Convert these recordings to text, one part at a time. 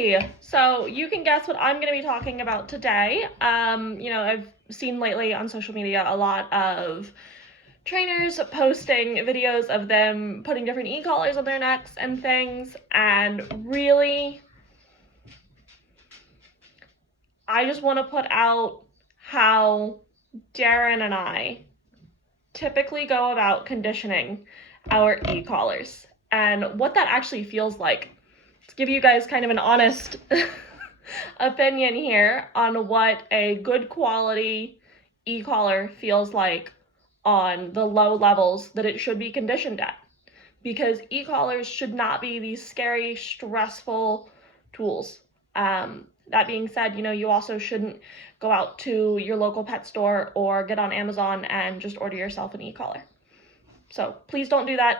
Hey, so you can guess what I'm going to be talking about today. I've seen lately on social media a lot of trainers posting videos of them putting different e-collars on their necks and things, and really, I just want to put out how Darren and I typically go about conditioning our e-collars and what that actually feels like. To give you guys kind of an honest opinion here on what a good quality e-collar feels like on the low levels that it should be conditioned at. Because e-collars should not be these scary, stressful tools. That being said, you also shouldn't go out to your local pet store or get on Amazon and just order yourself an e-collar. So please don't do that.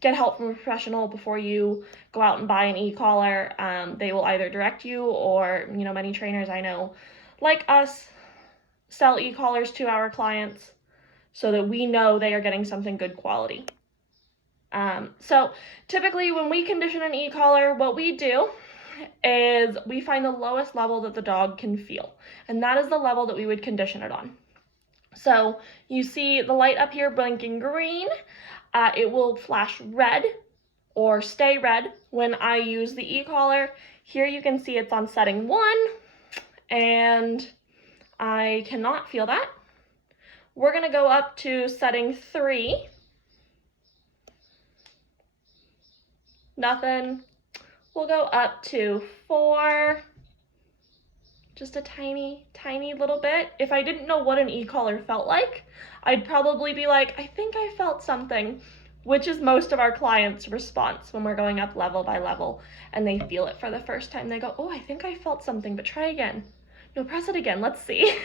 Get help from a professional before you go out and buy an e-collar. They will either direct you or, many trainers I know, like us, sell e-collars to our clients so that we know they are getting something good quality. So typically when we condition an e-collar, what we do is we find the lowest level that the dog can feel, and that is the level that we would condition it on. So you see the light up here blinking green. It will flash red or stay red when I use the e-collar. Here you can see it's on setting 1, and I cannot feel that. We're going to go up to setting 3. Nothing. We'll go up to 4. Just a tiny, tiny little bit. If I didn't know what an e-collar felt like, I'd probably be like, I think I felt something, which is most of our clients' response when we're going up level by level and they feel it for the first time. They go, oh, I think I felt something, but try again. No, press it again, let's see.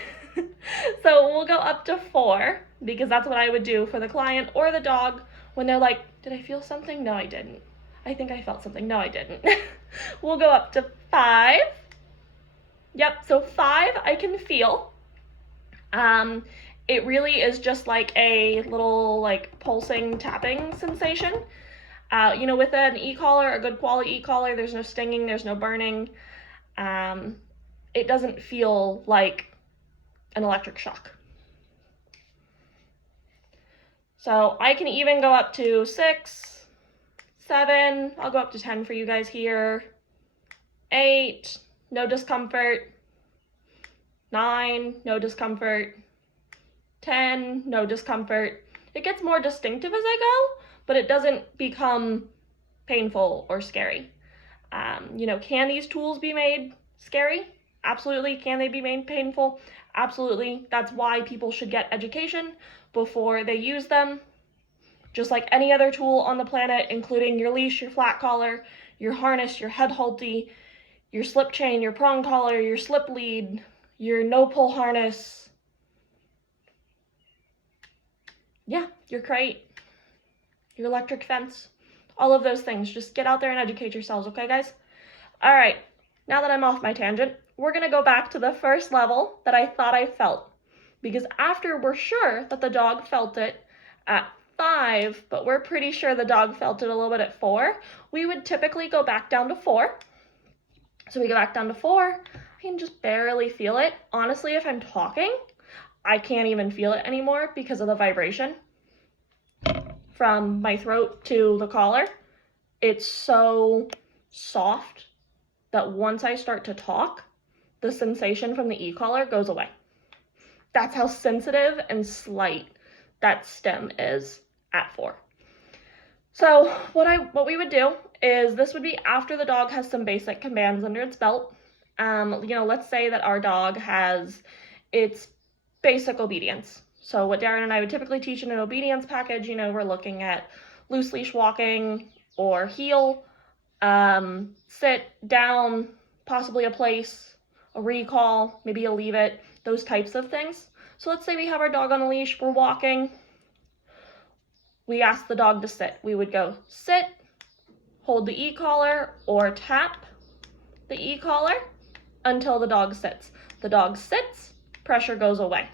So we'll go up to 4 because that's what I would do for the client or the dog when they're like, did I feel something? No, I didn't. I think I felt something. No, I didn't. We'll go up to 5. Yep, so 5 I can feel. It really is just like a little pulsing tapping sensation. With an e-collar, a good quality e-collar, there's no stinging, there's no burning. It doesn't feel like an electric shock. So I can even go up to 6, 7, I'll go up to 10 for you guys here. 8, no discomfort. 9, no discomfort. 10, no discomfort. It gets more distinctive as I go, but it doesn't become painful or scary. Can these tools be made scary? Absolutely. Can they be made painful? Absolutely. That's why people should get education before they use them. Just like any other tool on the planet, including your leash, your flat collar, your harness, your head halty, your slip chain, your prong collar, your slip lead, your no-pull harness. Yeah, your crate, your electric fence, all of those things. Just get out there and educate yourselves, okay, guys? All right, now that I'm off my tangent, we're going to go back to the first level that I thought I felt. Because after we're sure that the dog felt it at 5, but we're pretty sure the dog felt it a little bit at 4, we would typically go back down to 4. So we go back down to 4, I can just barely feel it. Honestly, if I'm talking, I can't even feel it anymore because of the vibration from my throat to the collar. It's so soft that once I start to talk, the sensation from the e-collar goes away. That's how sensitive and slight that Stim is at 4. So what we would do is, this would be after the dog has some basic commands under its belt. Let's say that our dog has its basic obedience. So what Darren and I would typically teach in an obedience package, we're looking at loose leash walking or heel, sit, down, possibly a place, a recall, maybe a leave it, those types of things. So let's say we have our dog on a leash, we're walking, we ask the dog to sit. We would go sit, hold the e-collar, or tap the e-collar until the dog sits. The dog sits, pressure goes away.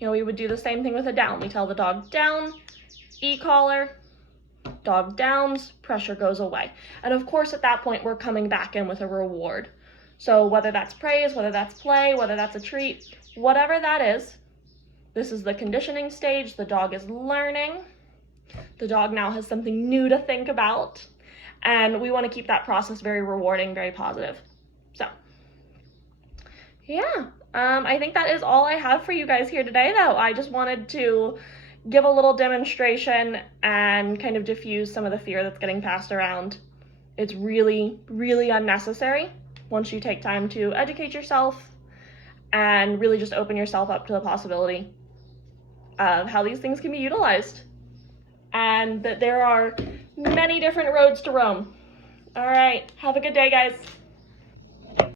We would do the same thing with a down. We tell the dog down, e-collar, Dog downs, pressure goes away. And of course, at that point, we're coming back in with a reward. So whether that's praise, whether that's play, whether that's a treat, whatever that is, this is the conditioning stage. The dog is learning. The dog now has something new to think about. And we want to keep that process very rewarding, very positive. So, yeah, I think that is all I have for you guys here today, though. I just wanted to give a little demonstration and kind of diffuse some of the fear that's getting passed around. It's really, really unnecessary once you take time to educate yourself and really just open yourself up to the possibility of how these things can be utilized. And that there are many different roads to Rome. All right, have a good day, guys.